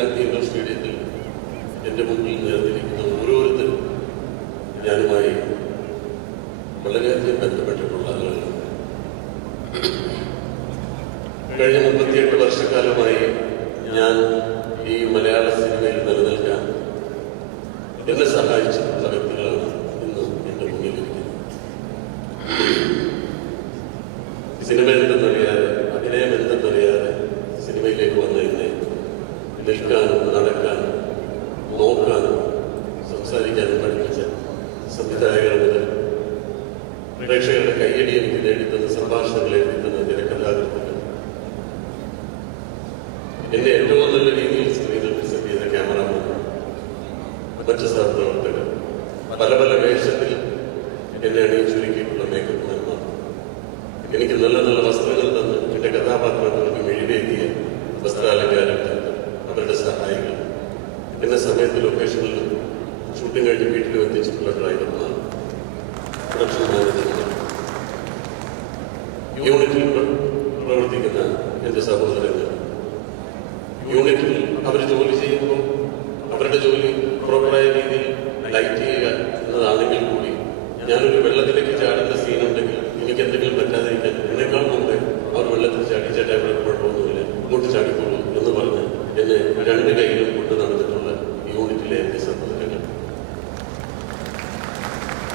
Indira Gandhi indoor സ്റ്റേഡിയത്തിൽ എൻ്റെ മുന്നിൽ നേർന്നിരിക്കുന്ന ഓരോരുത്തരും ഞാനുമായി വളരെയധികം ബന്ധപ്പെട്ടിട്ടുള്ള ആളുകളാണ്. കഴിഞ്ഞ 38 വർഷക്കാലമായി ഞാൻ ഈ മലയാള സിനിമയിൽ നിലനിൽക്കാൻ എന്നെ സഹായിച്ചിട്ടുള്ള വ്യക്തികളാണ് ഇന്ന് എൻ്റെ മുന്നിലിരിക്കുന്നത്. സിനിമ എന്തെന്നറിയാതെ, അഭിനയം എന്തെന്നറിയാതെ സിനിമയിലേക്ക് വന്ന എന്നെ നിൽക്കാനും നടക്കാനും നോക്കാനും സംസാരിക്കാനും പഠിപ്പിച്ച സംവിധായകർ മുതൽ പ്രേക്ഷകരുടെ കയ്യടി എനിക്ക് നേടിത്തന്ന സംഭാഷണങ്ങൾ എഴുതിത്തന്ന തിരക്കഥാകൃത്തുകൾ, എന്നെ ഏറ്റവും നല്ല രീതിയിൽ സ്ക്രീനിൽ പ്രസന്റ് ചെയ്ത ക്യാമറമാൻ, മറ്റ് സഹപ്രവർത്തകർ, പല പല വേഷത്തിൽ എന്നെ അണിയിച്ചൊരുക്കിയിട്ടുള്ള മേക്കപ്പ് മാൻമാർ, എനിക്ക് നല്ല നല്ല വസ്ത്രങ്ങൾ തന്ന് എൻ്റെ കഥാപാത്രങ്ങൾക്ക് മെഴിവേറ്റിയ വസ്ത്രാലങ്കാരങ്ങൾ, അവരുടെ സഹായികൾ, എന്നെ സമയത്ത് ലൊക്കേഷനിൽ ഷൂട്ടിംഗ് കഴിഞ്ഞ് വീട്ടിൽ എത്തിച്ചിട്ടുള്ള ഡ്രൈവർമാർ, പ്രൊഡക്ഷൻ മാനേജർമാർ, യൂണിറ്റിൽ പ്രവർത്തിക്കുന്ന എൻ്റെ സഹോദരങ്ങൾ, യൂണിറ്റിൽ അവർ ജോലി ചെയ്യുമ്പോൾ അവരുടെ ജോലി പ്രോപ്പറായ രീതിയിൽ ലൈറ്റ് ചെയ്യുക എന്നതാണെങ്കിൽ കൂടി ഞാനൊരു വെള്ളത്തിലേക്ക് ചാടുന്ന സീനുണ്ടെങ്കിൽ എനിക്ക് എന്തെങ്കിലും പറ്റാതിരിക്കാൻ എന്നെക്കാൾ മുമ്പേ അവർ വെള്ളത്തിൽ ചാടി ചേട്ടാ ഇവിടെ കുഴപ്പമൊന്നുമില്ല, ഇങ്ങോട്ട് ചാടിക്കോളൂ എന്ന് പറഞ്ഞ് എന്നെ 2 കൈയിലും കൊണ്ടു നടന്നിട്ടുള്ള യൂണിറ്റിലെ എൻ്റെ സഹോദരങ്ങൾ.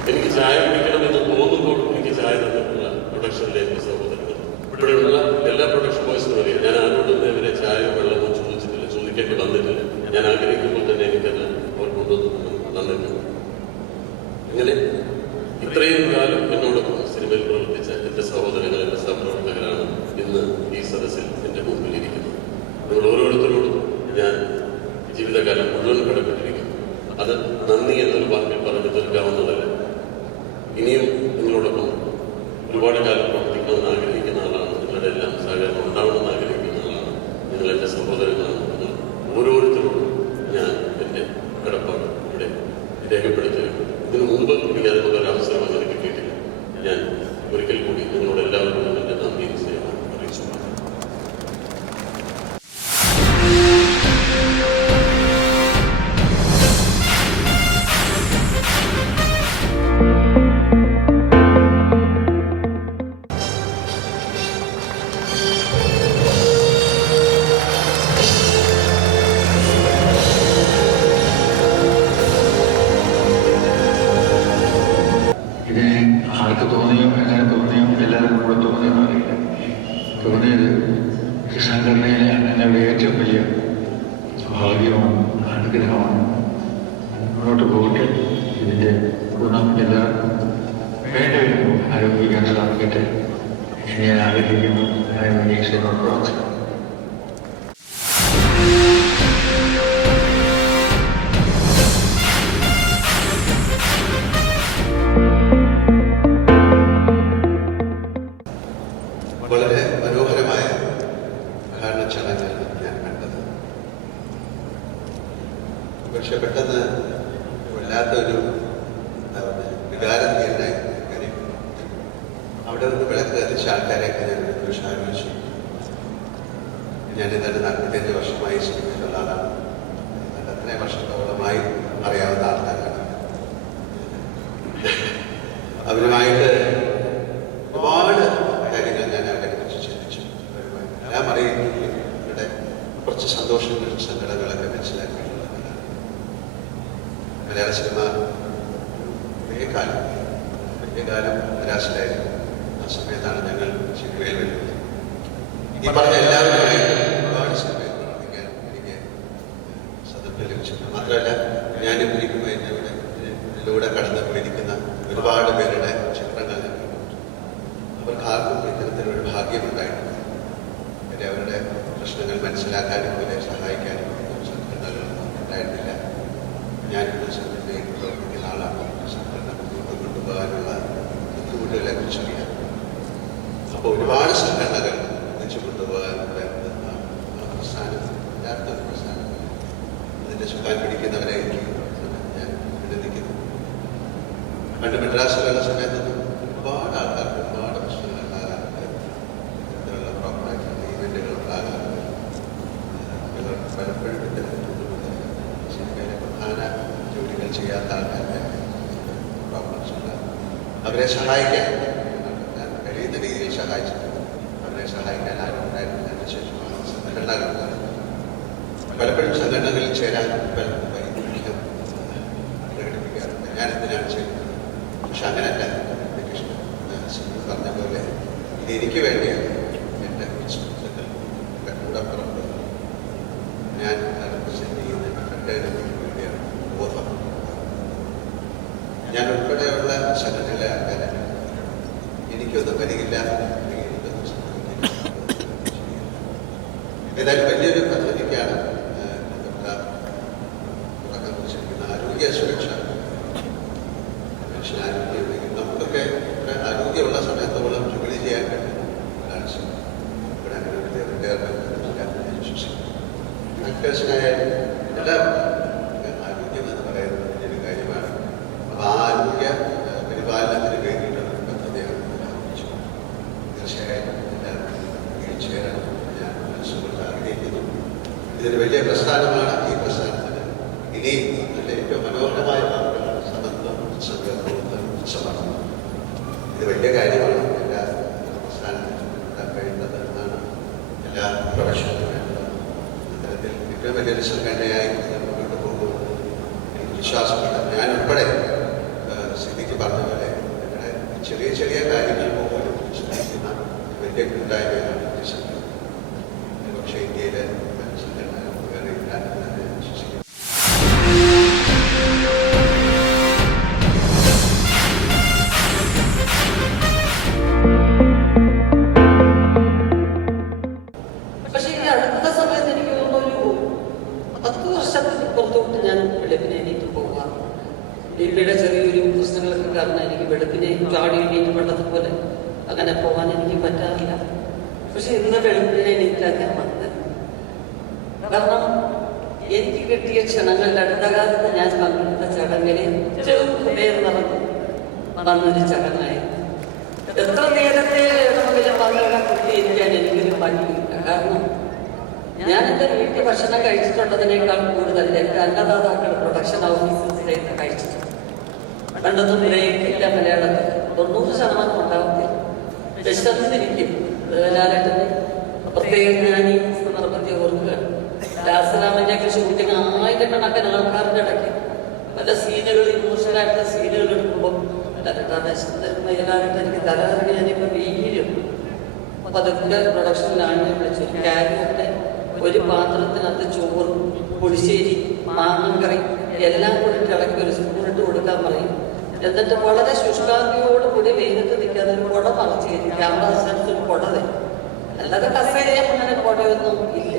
എനിക്ക് ചായ കുടിക്കണമെന്ന് തോന്നുമ്പോൾ എനിക്ക് ചായ തന്നിട്ടുള്ള പ്രൊഡക്ഷനിലെ എൻ്റെ സഹോദരങ്ങൾ. ഇവിടെയുള്ള എല്ലാ പ്രൊഡക്ഷൻ ബോയ്സിനും അറിയാം, ഞാൻ ആരോടും ഇവരെ ചായയോ വെള്ളമോ ചോദിച്ചിട്ടില്ല, ചോദിക്കേണ്ടി വന്നിട്ടില്ല. ഞാൻ ആഗ്രഹിക്കുമ്പോൾ തന്നെ എനിക്കത് അവർ കൊണ്ടുവന്നു തന്നിട്ടുണ്ട്. അങ്ങനെ ഇത്രയും കാലം എന്നോടൊപ്പം സിനിമയിൽ പ്രവർത്തിച്ച എൻ്റെ സഹോദരങ്ങൾ, എൻ്റെ സഹപ്രവർത്തകരാണ് ഇന്ന് ഈ സദസ്സിൽ എൻ്റെ മുമ്പിലിരിക്കുന്നത്. നിങ്ങൾ ഓരോരുത്തരോടും ഞാൻ ജീവിതകാലം മുഴുവൻ കടപ്പെട്ടിരിക്കുന്നു. അത് നന്ദി എന്നൊരു വാക്കിൽ പറഞ്ഞു തീർക്കാവുന്നതല്ല. ഇനിയും നിങ്ങളോടൊപ്പം ഒരുപാട് കാലം പ്രവർത്തിക്കണമെന്ന് ആഗ്രഹിക്കുന്ന ആളാണ്. നിങ്ങളുടെ എല്ലാം സഹകരണം ഉണ്ടാവണമെന്ന് ആഗ്രഹിക്കുന്ന ആളാണ്. നിങ്ങൾ എൻ്റെ സഹോദരങ്ങളാണ്. നിങ്ങൾ ഓരോരുത്തരോടും ഞാൻ എൻ്റെ കടപ്പാട് ഇവിടെ രേഖപ്പെടുത്തുകയാണ്. ഇതിനു മുമ്പ് എനിക്ക് അതിനുള്ള അവസരം അങ്ങനെ കിട്ടിയിട്ടില്ല. ഞാൻ ഒരിക്കൽ കൂടി നിങ്ങളോട് എല്ലാവർക്കും എൻ്റെ നന്ദി സ്നേഹം അറിയിച്ചു. ആർക്ക് തോന്നിയോ, എങ്ങനെ തോന്നിയോ, എല്ലാവരും കൂടെ തോന്നിയെന്ന് അറിയില്ല. തോന്നിയത് ഈ സംഘടനയിലെ അംഗങ്ങളുടെ ഏറ്റവും വലിയ ഭാഗ്യമാണ്, അനുഗ്രഹമാണ്. മുന്നോട്ട് പോകട്ടെ. ഇതിൻ്റെ ഗുണം എല്ലാവർക്കും വേണ്ടവരും ആരോപിക്കാൻ സാധിക്കട്ടെ എന്ന് ഞാൻ ആഗ്രഹിക്കുന്നു. ഞാൻ പ്രാർത്ഥിക്കുന്നു. വളരെ മനോഹരമായ ഉദ്ഘാടന ചടങ്ങാണ് ഞാൻ കണ്ടത്. പക്ഷെ പെട്ടെന്ന് വല്ലാത്തൊരു വികാരം തീരുണ്ടായി. കാര്യം അവിടെ നിന്ന് വിളക്ക് കത്തിച്ച ആൾക്കാരെയൊക്കെ ഞാൻ ആലോചിച്ചു. ഞാൻ ഏതാണ്ട് 45 വർഷമായി സിനിമയിലുള്ള ആളാണ്. അത്രയും വർഷത്തോളമായി അറിയാവുന്ന ആൾക്കാരാണ്. അവരുമായിട്ട് ഒരുപാട് കാര്യങ്ങൾ ഞാൻ അവരെ കുറിച്ച് ചിന്തിച്ചു. എല്ലാം അറിയുമെങ്കിലും അവരുടെ കുറച്ച് സന്തോഷങ്ങളും സങ്കടങ്ങളൊക്കെ മനസ്സിലാക്കിയിട്ടുള്ളതാണ്. മലയാള സിനിമ വലിയ കാലം നിരാശയിലായിരുന്നു. ആ സമയത്താണ് ഞങ്ങൾ സിനിമയിൽ വരുന്നത്. ഈ പറഞ്ഞ എല്ലാവരുമായിട്ട് ഒരുപാട് സിനിമയിൽ പ്രവർത്തിക്കാൻ എനിക്ക് സന്ദർഭം ലഭിച്ചിട്ടുണ്ട്. മാത്രമല്ല ഞാനും ഇരിക്കുമ്പോൾ ഇതിലൂടെ കടന്നു പോയിരിക്കുന്ന ഒരുപാട് പേരുടെ ചിത്രങ്ങൾ ഞാൻ അവർക്ക് ആർക്കും ഇത്തരത്തിലൊരു ഭാഗ്യമുണ്ടായിട്ടുണ്ട്. പിന്നെ അവരുടെ പ്രശ്നങ്ങൾ മനസ്സിലാക്കാനും അവരെ സഹായിക്കാനും സംഘടനകളൊന്നും ഉണ്ടായിരുന്നില്ല. ഞാനിവിടെ സംഘടനയിൽ പ്രവർത്തിക്കുന്ന ആളാണ്. സംഘടന മുന്നോട്ട് കൊണ്ടുപോകാനുള്ള ബുദ്ധിമുട്ടുകളെ കുറിച്ചറിയാം. അപ്പോൾ ഒരുപാട് സംഘടനകൾ ഒന്നിച്ചു കൊണ്ടുപോകാനുള്ള പ്രസ്ഥാനം, യഥാർത്ഥ പ്രസ്ഥാനം, അതിൻ്റെ ചുക്കാൻ പിടിക്കുന്നവരായിരിക്കും ഞാൻ അഭിനന്ദിക്കുന്നു. പണ്ട് മദ്രാസിലുള്ള സമയത്തൊന്നും ഒരുപാട് ആൾക്കാർക്ക് ഒരുപാട് പ്രശ്നങ്ങൾ ഉണ്ടാകാറുണ്ട്. ഇത്തരത്തിലുള്ള പ്രോപ്പറായിട്ടുള്ള ഇവൻറ്റുകൾ ഉണ്ടാകാറുണ്ട്. പലപ്പോഴും ചെയ്യാത്ത ആൾക്കാരുടെ പ്രോബ്ലംസ് ഉണ്ട്. അവരെ സഹായിക്കാൻ ഞാൻ കഴിയുന്ന രീതിയിൽ സഹായിച്ചിട്ടുണ്ട്. അവരെ സഹായിക്കാൻ ആരും ഉണ്ടായിരുന്നില്ല. അതിനുശേഷമാണ് സംഘടനകൾ പലപ്പോഴും സംഘടനകളിൽ ചേരാൻ വൈദ്യുതിക്കും പ്രകടിപ്പിക്കാറുണ്ട്. ഞാൻ എന്തിനാണ് ചെയ്യുന്നത്? പക്ഷെ അങ്ങനെയല്ല. പറഞ്ഞ പോലെ ഇത് എനിക്ക് വേണ്ടിയാണ്. എൻ്റെ സുഹൃത്തുക്കൾ കൂടപ്പുറത്ത് ഞാൻ റെപ്രസെൻ്റ് ചെയ്യുന്ന കണ്ടതിന് വേണ്ടിയാണ് ബോധം. ഞാൻ ഉൾപ്പെടെയുള്ള സംഘടനയിലെ ആൾക്കാരെ എനിക്കൊന്നും വരികില്ല, എനിക്കൊന്നും സംഭവിക്കില്ല. ഏതായാലും വലിയൊരു പദ്ധതിക്കാണ് തുടക്കം കുറിച്ചിരിക്കുന്ന ആരോഗ്യ സുരക്ഷ. നമുക്കൊക്കെ ആരോഗ്യമുള്ള സമയത്തോളം ജോലി ചെയ്യാൻ കഴിയും. ഇവിടെ അങ്ങനെ വലിയ റിട്ടയർമെന്റ് വിശ്വസിക്കുന്നു. ഡോക്ടേഴ്സിനായാലും എല്ലാവർക്കും ആരോഗ്യം എന്ന് പറയുന്നത് വലിയൊരു കാര്യമാണ്. അപ്പോൾ ആ ആരോഗ്യ പരിപാലനത്തിന് വേണ്ടിയിട്ടുള്ള പദ്ധതിയാണ് ആരംഭിച്ചു. തീർച്ചയായും എല്ലാവരും ചേരാൻ ഞാൻ മനസ്സുകൊണ്ട് ആഗ്രഹിക്കുന്നു. ഇതൊരു വലിയ പ്രസ്ഥാനമാണ്. ഈ പ്രസ്ഥാനത്തിന് ഇനി നല്ല ഏറ്റവും മനോഹരമായ വാക്കുകളാണ് സമത്വം, സംഘബോധം, ഉത്സവം. ഇത് വലിയ കാര്യമാണ്. എല്ലാ പ്രസ്ഥാനത്തിനും ഉണ്ടാൻ കഴിയുന്നത് എന്നാണ് എല്ലാ പ്രൊഫഷണലും വേണ്ടത്. അത്തരത്തിൽ ഏറ്റവും വലിയൊരു സംഘടനയായി മുന്നോട്ട് പോകുമെന്ന് എനിക്ക് വിശ്വാസമുണ്ട്. ഞാൻ ഉൾപ്പെടെ സ്ഥിതിക്ക് പറഞ്ഞ പോലെ ഞങ്ങളുടെ ചെറിയ ചെറിയ കാര്യങ്ങൾ പോലും ശ്രദ്ധിക്കുന്ന വലിയ കൂട്ടായ്മയാണ് ഈ സംഘടന. പക്ഷേ ഇന്ത്യയിലെ സംഘടന വേറെ ഇല്ലാന്ന് ഞാൻ വിശ്വസിക്കുന്നു. പക്ഷേ ഈ അടുത്ത സമയത്ത് എനിക്ക് തോന്നുന്നു ഒരു 10 വർഷത്തിന് പുറത്തോട്ട് ഞാൻ വെളുപ്പിനെ എണീറ്റ് പോവുക. ഇവിടെ ചെറിയൊരു പ്രശ്നങ്ങളൊക്കെ കാരണം എനിക്ക് വെളുപ്പിനെ ചാടി എണീറ്റ് പണ്ടത്തെ പോലെ അങ്ങനെ പോകാൻ എനിക്ക് പറ്റാറില്ല. പക്ഷെ ഇന്ന് വെളുപ്പിനെ എണീറ്റാണ് ഞാൻ വന്നത്. കാരണം എനിക്ക് കിട്ടിയ ക്ഷണങ്ങളുടെ അടുത്ത കാലത്ത് ഞാൻ പങ്കെടുത്ത ചടങ്ങിന് ഹൃദയം നടന്നൊരു ചടങ്ങായിരുന്നു. എത്ര നേരത്തെ വേണമെങ്കിലും പങ്കെടുക്കാൻ കുത്തിയിരിക്കാൻ എനിക്കൊരു മടിയില്ല. കാരണം ഞാൻ എൻ്റെ വീട്ടിൽ ഭക്ഷണം കഴിച്ചിട്ടുള്ളതിനേക്കാൾ കൂടുതൽ എൻ്റെ അന്നദാതാക്കൾ പ്രൊഡക്ഷൻ ഓഫീസേഴ്സിലേക്ക് കഴിച്ചിട്ടുണ്ട്. പണ്ടൊന്നും വിലയില്ല മലയാളത്തിൽ 90% ഉണ്ടാവത്തില്ല. വിശന്നിരിക്കും. ലാലേട്ടന് പ്രത്യേകം ഞാൻ ഈ സന്ദർഭത്തെ ഓർക്കുകയാണ്. രാസരാമൻ്റെയൊക്കെ ഷൂട്ടിങ് ആയിരക്കണക്കിന് ആൾക്കാരുടെ ഇടയ്ക്ക് പല സീനുകൾ ഇമോഷണലായിട്ടുള്ള സീനുകൾ എടുക്കുമ്പോൾ ലാലേട്ടൻ എനിക്ക് തലകറങ്ങി ഞാനിപ്പോൾ വീഴും. അപ്പോൾ അതൊക്കെ പ്രൊഡക്ഷനിലാണ് വിളിച്ചു. ക്യാരിയറിൻ്റെ ഒരു പാത്രത്തിനകത്ത് ചോറ്, പുളിശ്ശേരി, മാങ്ങക്കറി എല്ലാം കൂടി ഇളക്കി ഒരു സ്പൂണിട്ട് കൊടുക്കാൻ പറയും. എന്നിട്ട് വളരെ ശുഷ്കാന്തിയോടുകൂടി വെയിലത്ത് നിൽക്കാതെ ഒരു കുട മറിച്ച് കയറ്റി ക്യാമറ സെൻസ് ഒരു കുട തരും. അല്ലാതെ കസേരയും അങ്ങനെ കുടയൊന്നും ഇല്ല.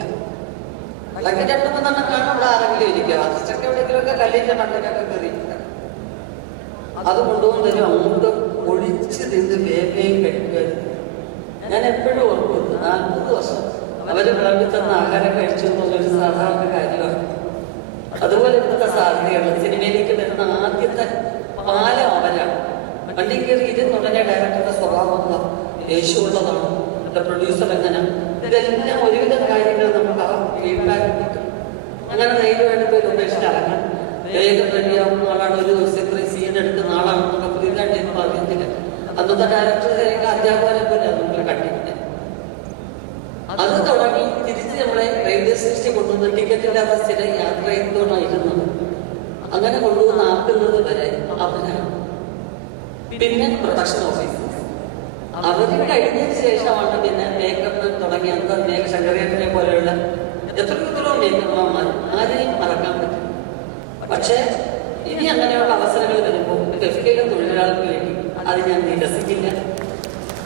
അല്ലെങ്കിൽ 2-3 കാണും ഇവിടെ ആരെങ്കിലും ഇരിക്കുക. അതൊക്കെ എവിടെയെങ്കിലുമൊക്കെ കല്ലിൻ്റെ മണ്ടൊക്കെ കയറിയില്ല. അത് കൊണ്ടുപോകും തരും. അങ്ങോട്ട് ഒഴിച്ച് നിന്ന് വേഗം കഴിക്കുമായിരുന്നു. ഞാൻ എപ്പോഴും ഓർക്കുന്നു 40 വർഷം അവർ വിളമ്പി തന്ന ആഹാരം കഴിച്ചു എന്നുള്ളൊരു സാധാരണ കാര്യമാണ്. അതുപോലെ ഇന്നത്തെ സാധ്യതകൾ സിനിമയിലേക്ക് വരുന്ന ആദ്യത്തെ പാലം അവരാണ്. വണ്ടി കയറി ഇരുന്നുടനെ ഡയറക്ടറുടെ സ്വഭാവം യേശുള്ളതാണ്, എൻ്റെ പ്രൊഡ്യൂസർ എങ്ങനെ, ഇതെല്ലാം ഒരുവിധ കാര്യങ്ങൾ നമുക്ക് ആ ഫീഡ്ബാക്ക് കിട്ടും. അങ്ങനെ ധൈര്യമായിട്ട് പോയി ലൊക്കേഷൻ ഇറങ്ങാൻ വേഗം റെഡിയാവുന്ന ആളാണ്. ഒരു ദിവസം ഇത്രയും സീൻ എടുക്കുന്ന ആളാണെന്നൊക്കെ പുതിയതായിട്ട് എനിക്ക് അറിയത്തില്ല. അന്നത്തെ ഡയറക്ടർ അധ്യാപകരെ പോലെ നമ്മൾ കണ്ടിട്ടുണ്ട്. അത് തുടങ്ങി തിരിച്ച് നമ്മളെ റെയിൽവേ സ്റ്റേഷനിൽ കൊണ്ടുവന്ന് ടിക്കറ്റില്ലാത്ത സ്ഥിരം യാത്ര ചെയ്തുകൊണ്ടായിരുന്നത്. അങ്ങനെ കൊണ്ടുവന്ന് ആക്കുന്നത് വരെ അവരാണ്. പിന്നെ പ്രൊഡക്ഷൻ ഓഫീസേഴ്സ് അവർ കഴിഞ്ഞതിന് ശേഷമാണ് പിന്നെ മേക്കപ്പ് തുടങ്ങി. അന്ന് ശങ്കരേട്ടനെ പോലെയുള്ള എത്രയോ മേക്കപ്പ്മാർ ആരെയും മറക്കാൻ പറ്റും. പക്ഷേ ഇനി അങ്ങനെയുള്ള അവസരങ്ങൾ വരുമ്പോൾ ഗൾഫിലെ തൊഴിലാളികൾക്ക് വേണ്ടി അത് ഞാൻ നിരസിക്കില്ല.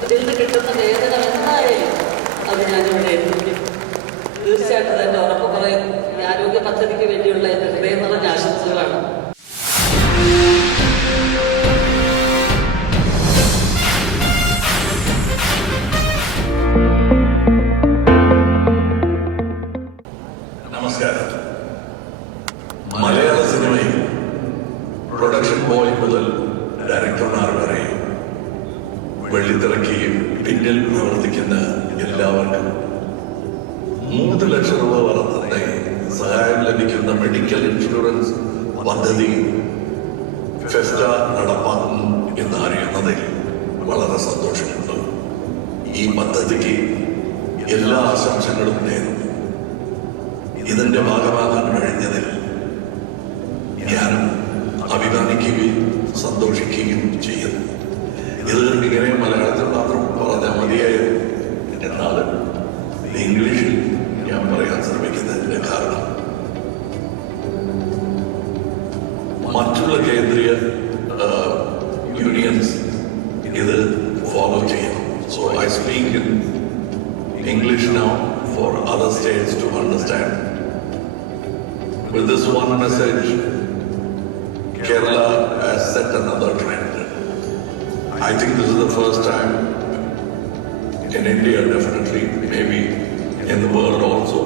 ഇതിൽ നിന്ന് കിട്ടുന്ന വേദന എന്തായാലും അത് ഞാനിവിടെ എത്തിക്കും. തീർച്ചയായിട്ടും അതിൻ്റെ ഉറപ്പ് പറയുന്നു. ഈ ആരോഗ്യ പദ്ധതിക്ക് വേണ്ടിയുള്ള എൻ്റെ ഹൃദയം നിറഞ്ഞ ആശംസകളാണ്. നമസ്കാരം. മലയാള സിനിമയിൽ പ്രൊഡക്ഷൻ ബോയ് മുതൽ ഡയറക്ടർമാർ വരെ വെള്ളിത്തിറക്കിയും പിന്നിൽ പ്രവർത്തിക്കുന്ന എല്ലാവർക്കും 3 ലക്ഷം രൂപ വർധന സഹായം ലഭിക്കുന്ന മെഡിക്കൽ ഇൻഷുറൻസ് പദ്ധതി ഫെസ്റ്റ നടപ്പാക്കുന്നു എന്ന് അറിയുന്നതിൽ വളരെ സന്തോഷമുണ്ട്. ഈ പദ്ധതിക്ക് എല്ലാ ആശംസകളും നേരുന്നു. ഇതിന്റെ ഭാഗമാകാൻ കഴിഞ്ഞതിൽ ഞാനും അഭിമാനിക്കുകയും സന്തോഷിക്കുകയും ചെയ്യുന്നു. ഇത് ഇങ്ങനെ മലയാളത്തിൽ മാത്രം പറഞ്ഞാൽ മതിയായിരുന്നു. എന്നാലും ഇംഗ്ലീഷിൽ ഞാൻ പറയാൻ ശ്രമിക്കുന്നതിന്റെ കാരണം മറ്റുള്ള കേന്ദ്രീയ യൂണിയൻസ് ഇത് ഫോളോ ചെയ്യണം. So I speak in English now for other states to understand. With this one message, Kerala has set another trend. I think this is the first time in India, definitely, maybe in the world also,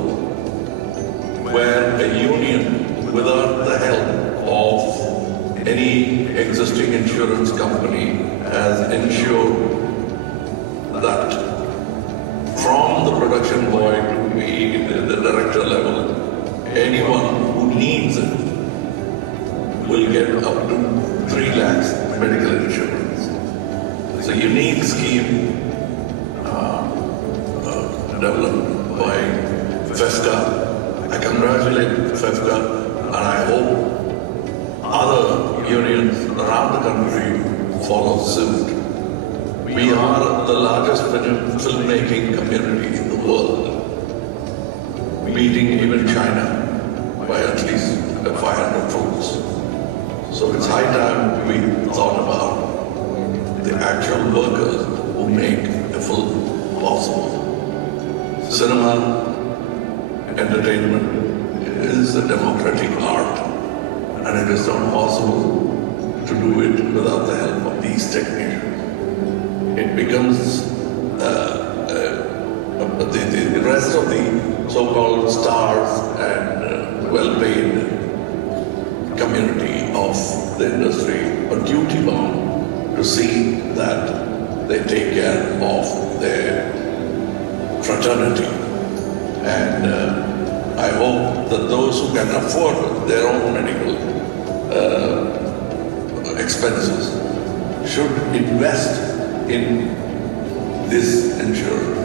where a union, without the help of any existing insurance company, has ensured that from the production boy to the director level, anyone who needs it will get up to 3 lakhs medical insurance. It's a unique scheme developed by FEFCA. I congratulate FEFCA and I hope other unions around the country follow suit. We are the largest filmmaking community in the world, beating even China by at least 500 folds. So it's high time we thought about the actual workers who make the film possible. Cinema, entertainment is a democratic art, and it is not possible to do it without the help of these techniques. It becomes the rest of the so-called stars and well-paid community of the industry are duty-bound to see that they take care of their fraternity. And I hope that those who can afford their own medical expenses should invest in this insurance,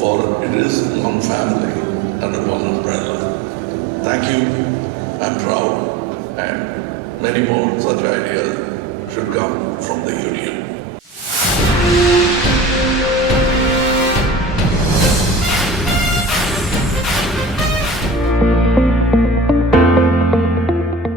for it is one family under one umbrella. Thank you. I'm proud, and many more such ideas should come from the union.